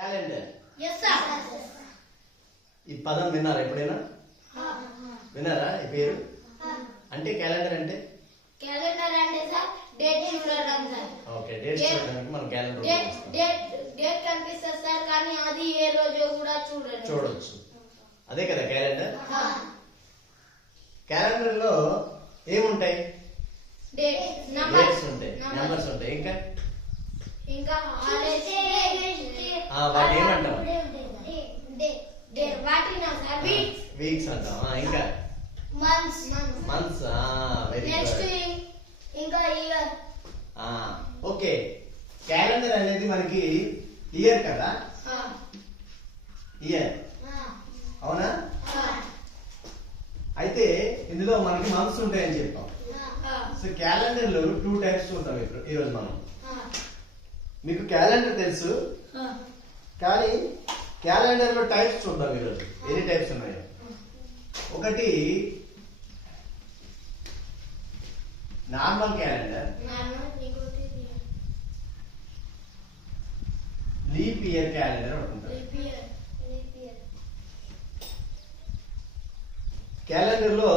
Calendar. yes sir. ఈ పదం విన్నారా ఎప్పుడైనా? విన్నారా ఈ పేరు? అంటే క్యాలెండర్ అంటే క్యాలెండర్ అంటే సార్ డేట్ చూడడం సార్. ఓకే, డేట్ చూడడానికి మనం క్యాలెండర్ డేట్ కనిపిస్తుంది సార్, కానీ అది ఏ రోజు కూడా చూడొచ్చు. అదే కదా క్యాలెండర్. క్యాలెండర్ లో ఏముంటాయి? డేట్స్ ఉంటాయి, నెంబర్స్ ఉంటాయి, ఇంకా వాటి ఏమంటాం? వీక్స్ అంటాం. ఇంకా మంత్స్. Very good. ఇంకా ఇయర్. ఓకే, క్యాలెండర్ అనేది మనకి ఇయర్ కదా, ఇయర్ అవునా? అయితే ఇందులో మనకి మంత్స్ ఉంటాయని చెప్పాం. సో క్యాలెండర్ లో 2 టైప్స్ చూద్దాం ఈరోజు మనం. మీకు క్యాలెండర్ తెలుసు, కానీ క్యాలెండర్ లో టైప్స్ చూద్దాం ఈరోజు. ఎన్ని టైప్స్ ఉన్నాయో. ఒకటి normal calendar, leap year calendar ఉంటుంది. క్యాలెండర్ లో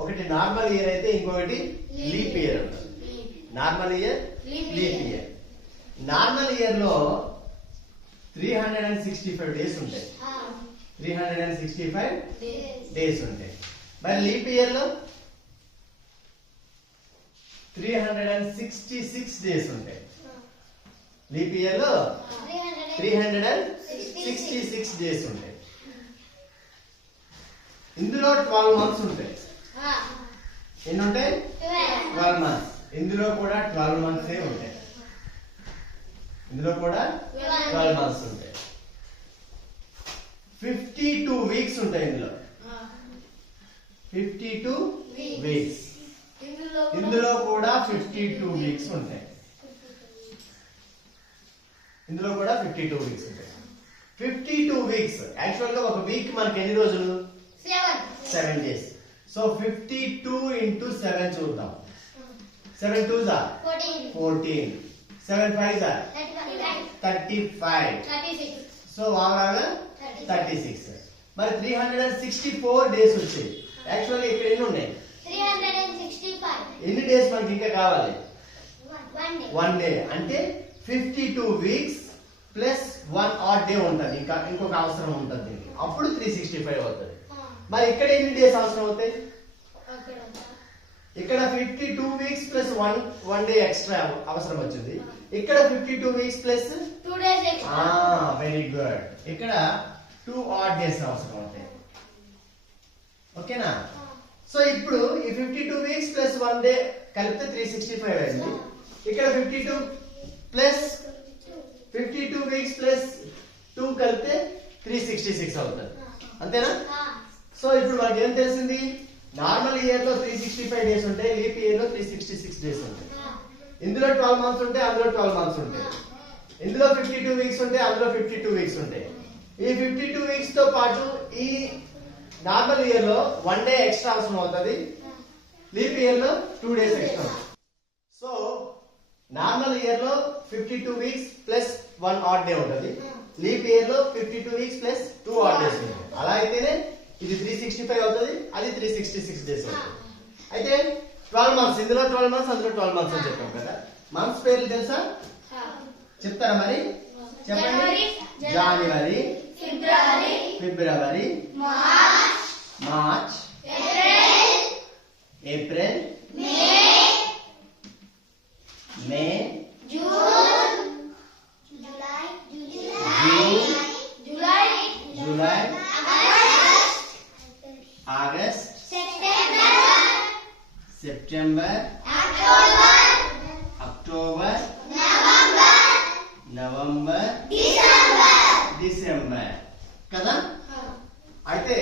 ఒకటి నార్మల్ ఇయర్ అయితే ఇంకొకటి లీప్ ఇయర్ ఉంటుంది. Normal year, leap year. Normal year లో 365 డేస్ ఉంటాయి. 365 డేస్ ఉంటాయి. మరి లీప్ ఇయర్ లో 366 డేస్ ఉంటాయి. లీప్ ఇయర్ లో 366 డేస్ ఉంటాయి. ఇందులో 12 మంత్స్ ఉంటాయి. ఎన్ని ఉంటాయి? 12 మంత్స్. ఇందులో కూడా 12 మంత్స్ ఉంటాయి. ఇందులో కూడా 12 మంత్స్ ఉంటాయి. 52 వీక్స్ ఉంటాయి ఇందులో. 52 వీక్స్. ఇందులో కూడా 52 వీక్స్ ఉంటాయి. ఇందులో కూడా 52 వీక్స్ ఉంటాయి. 52 వీక్స్. యాక్చువల్ గా ఒక వీక్ మనకి ఎన్ని రోజులు? 7 డేస్. సో 52 into 7 చూద్దాం. 7 2s are 14. 7 5s are 35. So overall 36. మరి 364 డేస్ వచ్చాయి. యాక్చువల్ గా ఇక్కడ ఎన్ని ఉన్నాయి? 365. ఎన్ని డేస్ మనకి ఇంకా కావాలి? 1 డే. అంటే 52 వీక్స్ ప్లస్ 1 ఆడ్ డే ఉంటుంది. ఇంకా ఇంకొక అవసరం ఉంటుంది. అప్పుడు 365 అవుతుంది. మరి ఇక్కడ ఎన్ని డేస్ అవసరం అవుతాయి? ఇక్కడ 52 వీక్స్ ప్లస్ 1 డే ఎక్స్ట్రా అవసరం వచ్చింది. ఇక్కడ 52 weeks plus 2 days extra. Very good. ఇక్కడ 2 ఆడ్ డేస్ అవసరం అవుతాయి. ఓకేనా? సో ఇప్పుడు ఈ 52 వీక్స్ ప్లస్ 1 డే కలిపితే 365 అయింది. ఇక్కడ 52 వీక్స్ ప్లస్ 2 కలిపితే 366 అవుతుంది. అంతేనా? సో ఇప్పుడు మనకి ఏం తెలిసింది? నార్మల్ ఇయర్ లో 365 డేస్ ఉంటాయి. లీప్ ఇయర్ లో 366 డేస్ ఉంటాయి. ఇందులో 12 మంత్స్ ఉంటాయి, అందులో 12 మంత్స్ ఉంటాయి. ఇందులో 52 వీక్స్ ఉంటాయి, అందులో 52 వీక్స్ ఉంటాయి. ఈ 52 వీక్స్ తో పాటు ఈ నార్మల్ ఇయర్ లో 1 డే ఎక్స్ట్రా అవసరం అవుతుంది. లీప్ ఇయర్ లో 2 days extra. So normal year లో 52 వీక్స్ ప్లస్ 1 ఆడ్ డే ఉంటుంది. లీప్ ఇయర్ లో 52 వీక్స్ ప్లస్ 2 ఆడ్ డేస్ ఉంటాయి. అలా అయితేనే ఇది 365 అవుతుంది, అది 366 డేస్ అవుతుంది. అయితే 12 మంత్స్. ఇందులో 12 మంత్స్, అందులో 12 మంత్స్ అని చెప్పాం కదా. మంత్స్ పేర్లు తెలుసా? చెప్తారా మరి? చెప్పండి. జనవరి, ఫిబ్రవరి, March, April, May, June, July, August, September, October, November, December కదా. అయితే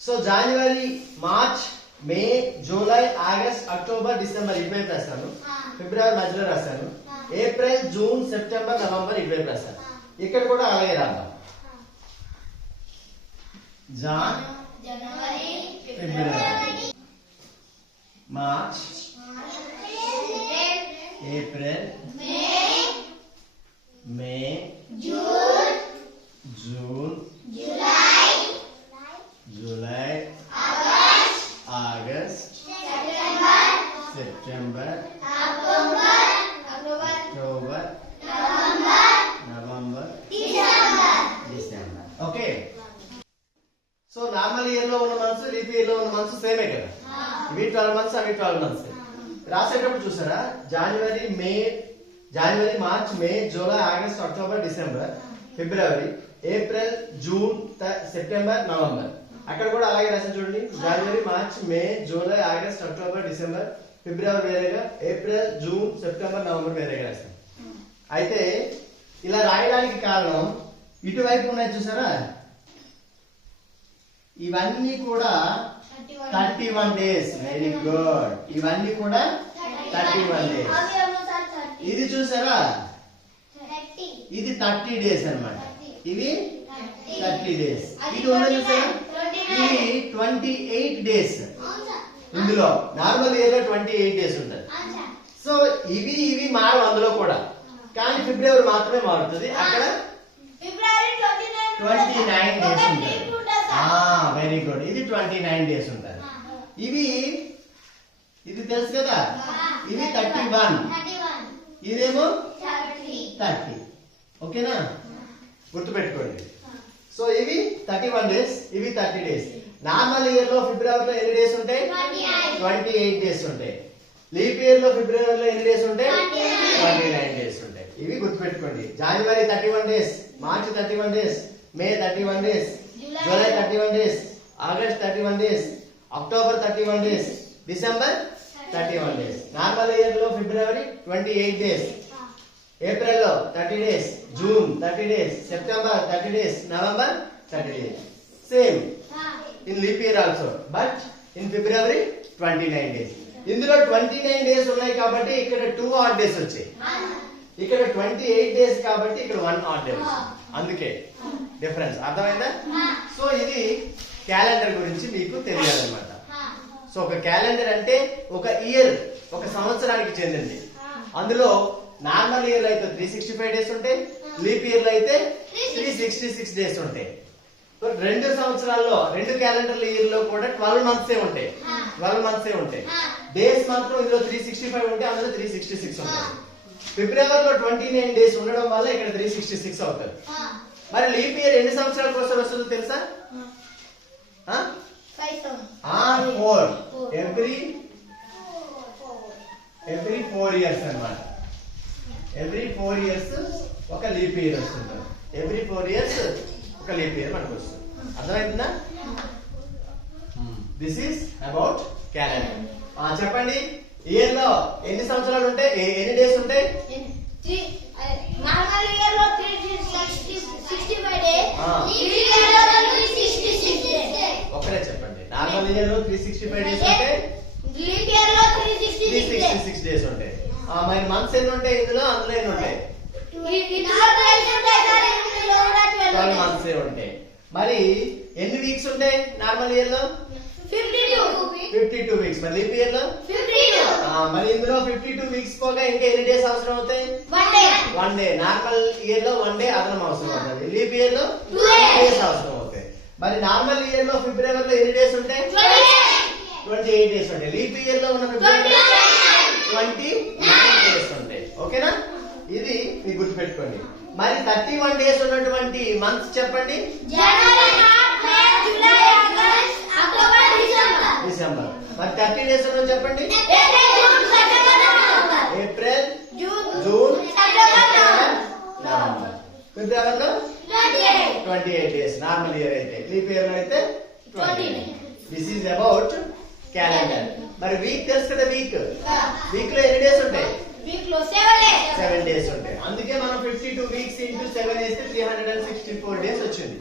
సో జనవరి, March, May, July, August, October, December ఇటువైపు రాస్తాను. ఫిబ్రవరి మధ్యలో రాస్తాను. ఏప్రిల్, జూన్, సెప్టెంబర్, నవంబర్ ఇటువైపు రాస్తాను. ఇక్కడ కూడా అలాగే రాద్దాం. జనవరి, ఫిబ్రవరి, March, April, May, June, June, July, August, September, October, November, December. Okay. So normal year లో ఉన్న మంత్స్, లీప్ ఇయర్ లో ఉన్న మంత్స్ సేమే కదా. ఇవి 12 మంత్స్, అవి 12 మంత్స్. రాసేటప్పుడు చూసారా, జనవరి, March, May, July, August, October, December, ఫిబ్రవరి, ఏప్రిల్, జూన్, సెప్టెంబర్, నవంబర్. అక్కడ కూడా అలాగే రాసాను చూడండి. జనవరి, March, May, July, August, October, December, ఫిబ్రవరి వేరేగా, ఏప్రిల్, జూన్, సెప్టెంబర్, నవంబర్ వేరేగా రాసాను. అయితే ఇలా రాయడానికి కారణం, ఇటువైపు ఉన్నాయి చూసారా, ఇవన్నీ కూడా 31 డేస్. Very good. ఇవన్నీ కూడా 31 డేస్. ఇది చూసారా, ఇది 30 డేస్ అన్నమాట. ఇవి 30 డేస్. ఇది ఉన్నది చూసారా, ఇది 28 డేస్. ఇందులో నార్మల్ ఇయర్ లో 28 డేస్ ఉంటుంది. సో ఇవి మారవు అందులో కూడా, కానీ ఫిబ్రవరి మాత్రమే మారుతుంది. అక్కడ 29 డేస్ ఉంటుంది. Very good. ఇది 29 డేస్ ఉంటుంది. ఇది తెలుసు కదా, ఇది 31, ఇదేమో 30. ఓకేనా, గుర్తుపెట్టుకోండి. సో ఇవి 31 డేస్, ఇవి 30 డేస్. నార్మల్ ఇయర్ లో ఫిబ్రవరిలో ఎన్ని డేస్ ఉంటాయి? 28 డేస్ ఉంటాయి. లీప్ ఇయర్ లో ఫిబ్రవరిలో ఎన్ని డేస్ ఉంటాయి? 29 డేస్ ఉంటాయి. ఇవి గుర్తుపెట్టుకోండి. జనవరి 31 డేస్, మార్చ్ 31 డేస్, మే 31 days, July 31 days, August 31 days, October 31 days, December 31 days. Normal year లో ఫిబ్రవరి 28 డేస్, ఏప్రిల్ లో 30 days, June 30 days, September 30 days, November 30 days. Same in leap year also, but in February 29 days. ఇందులో 29 days ఉన్నాయి కాబట్టి ఇక్కడ 2 odd days వచ్చాయి. ఇక్కడ 28 days కాబట్టి ఇక్కడ 1 ఆడ్ డే వచ్చింది. అందుకే డిఫరెన్స్. అర్థమైందా? సో ఇది క్యాలెండర్ గురించి మీకు తెలియాలన్నమాట. సో ఒక క్యాలెండర్ అంటే ఒక ఇయర్, ఒక సంవత్సరానికి చెందింది. అందులో నార్మల్ ఇయర్ లో అయితే 365 డేస్ ఉంటాయి, లీప్ ఇయర్ లో అయితే 366 డేస్ ఉంటాయి. సో 2 సంవత్సరాల్లో 2 క్యాలెండర్ ఇయర్ లో కూడా 12 మంత్సే ఉంటాయి. 12 మంత్సే ఉంటాయి. డేస్ మాత్రం ఇందులో 365 ఉంటాయి, అందులో 366 ఉంటాయి. ఫిబ్రవరిలో 29 డేస్ ఉండడం వల్ల ఇక్కడ 366 అవుతుంది. మరి లీప్ ఇయర్ ఎన్ని సంవత్సరాలకు ఒకసారి వస్తుందో తెలుసా? 4. ఎవ్రీ 4 ఇయర్స్ అన్నమాట. ఎవ్రీ 4 ఇయర్స్ ఒక లీప్ ఇయర్ వస్తుంది. ఎవ్రీ 4 ఇయర్స్ ఒక లీప్ ఇయర్ మనకు వస్తుంది. అర్థమైందా? This is about calendar. చెప్పండి, ఇయర్ లో ఎన్ని సంవత్సరాలు ఉంటాయి, ఎన్ని డేస్ ఉంటాయి? నార్మల్ ఇయర్ లో 365 డేస్, లీప్ ఇయర్ లో 366 డేస్. ఒకరే చెప్పండి. నార్మల్ ఇయర్ లో 365 డేస్ ఉంటాయి, లీప్ ఇయర్ లో 366 డేస్ ఉంటాయి. మరి మంత్స్ ఎన్ని ఉంటాయి ఇందులో? అందులో ఎన్ని ఉంటాయి? 12 మంత్స్ ఉంటాయి. మరి ఎన్ని వీక్స్ ఉంటాయి నార్మల్ ఇయర్ లో? 52 వీక్స్. మరి లీప్ ఇయర్ లో 52. మరి ఇందులో 52 వీక్స్ పోగా ఇంకా ఎన్ని డేస్ అవసరం అవుతాయి? 1 డే. నార్మల్ ఇయర్ లో 1 డే అదనం అవసరం అవుతుంది. లీప్ ఇయర్ లో 2 డేస్ అవసరం అవుతాయి. మరి నార్మల్ ఇయర్ లో ఫిబ్రవరిలో ఎన్ని డేస్ ఉంటాయి? 28 డేస్ ఉంటాయి. లీప్ ఇయర్ లో ఉన్న ఫిబ్రవరి 29 డేస్ ఉంటాయి. ఓకేనా? ఇది మీరు గుర్తుపెట్టుకోండి. మరి 31 డేస్ ఉన్నటువంటి మంత్స్ చెప్పండి. డిసెంబర్. మరి 30 డేస్ ఉన్న చెప్పండి. April, June, September, November. ఫిబ్రవరిలో 28 డేస్ నార్మల్ ఇయర్ అయితే, లీప్ ఇయర్ లో అయితే 29. This is about calendar. మరి వీక్ తెలుసు కదా, వీక్ లో ఎన్ని డేస్ ఉంటాయి? 7 డేస్ ఉంటాయి. అందుకే మనం 52 వీక్స్ ఇంటూ 7 వేస్తే 364 డేస్ వచ్చింది.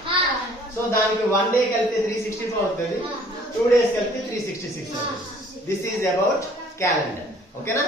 సో దానికి 1 డే కలిపితే 364 అవుతుంది, 2 డేస్ కలిపితే 366 అవుతుంది. This is about calendar. ఓకేనా?